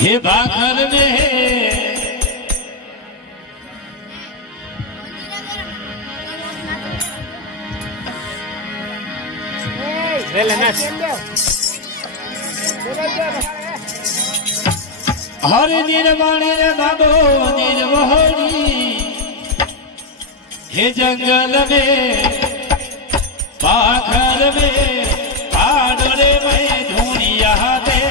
हे भाखर में हरे निर्वाणी रे बाबो निर्वहनी हे जंगल में भाखर में आडरे में धुनिया दे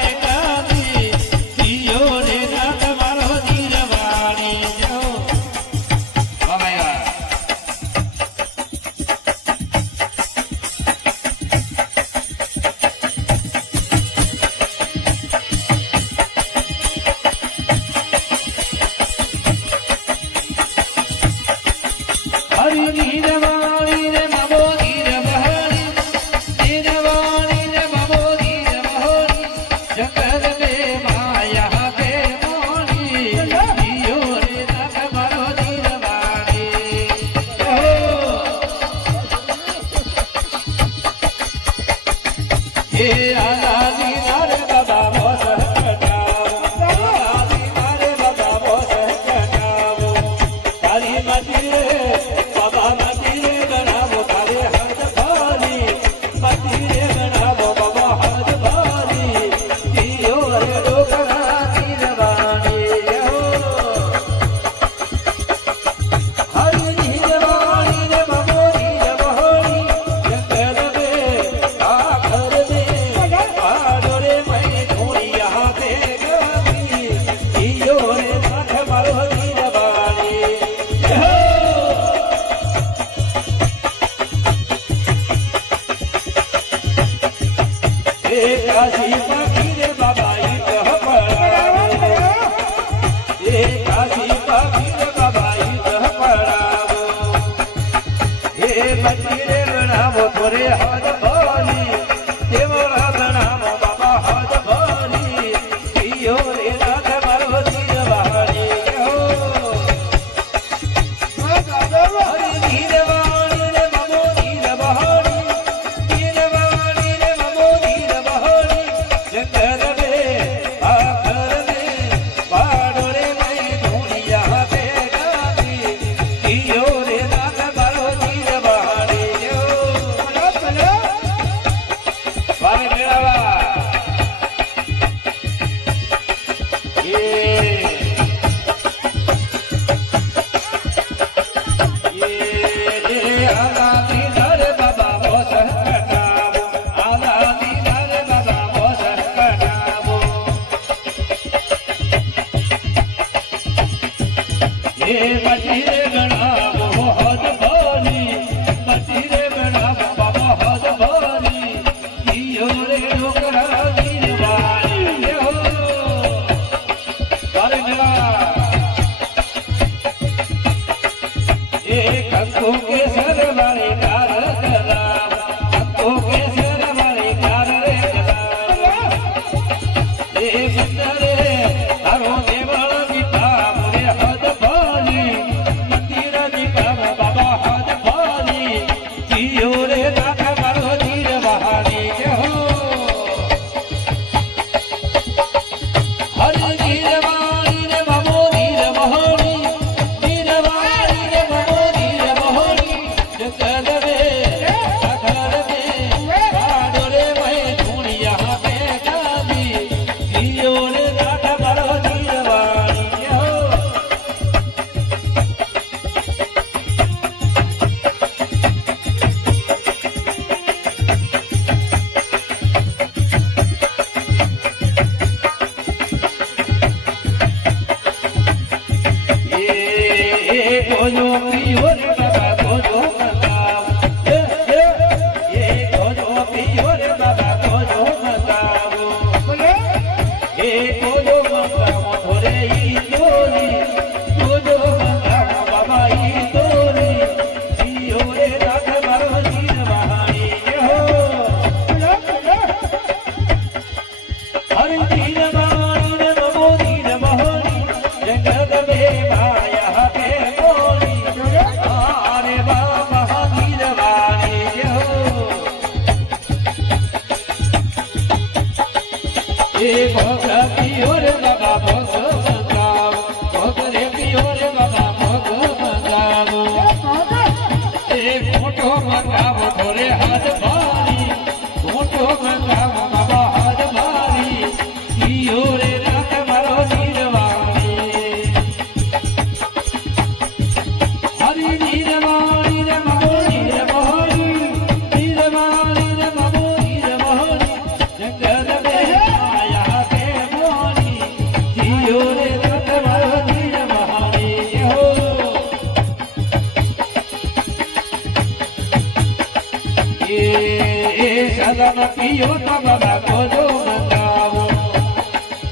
ગમ પિયો તમ ગોજો મંગાવો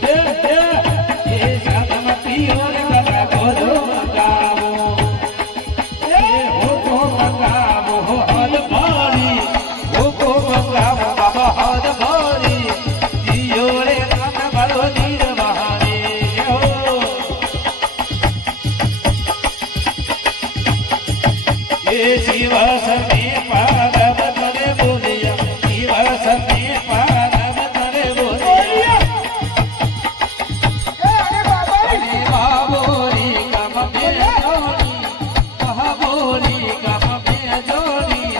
એ ગમ પિયો તમ ગોજો મંગાવો એ હોકો મંગાવો હદ ભરી હોકો મંગાવો બાબા હદ ભરી જીયો રે નામ ભરો ધીર બહારી હો એ શિવ સને પાગમ તરે બોલિયા શિવ સને પાગમ તરે બોલિયા અરે બાબોરી ગમ બે જોડી બાબોરી ગમ બે જોડી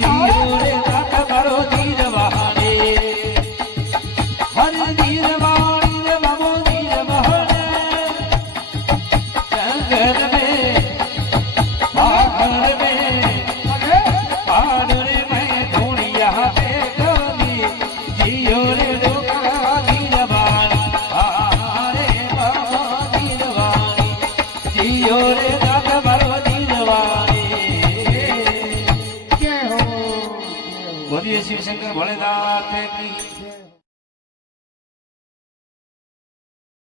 જીયો રે નામ ભરો ધીર બહારી હર ધીર વાણી રે બાબો ધીર બહારે જંગલ में पागल में पागल में धुनिया पे गली जियो रे डोका दीवानी आरे बाबा दीवानी जियो रे दादा बरो दीवानी के हो बोलिए शिव शंकर भोलेनाथ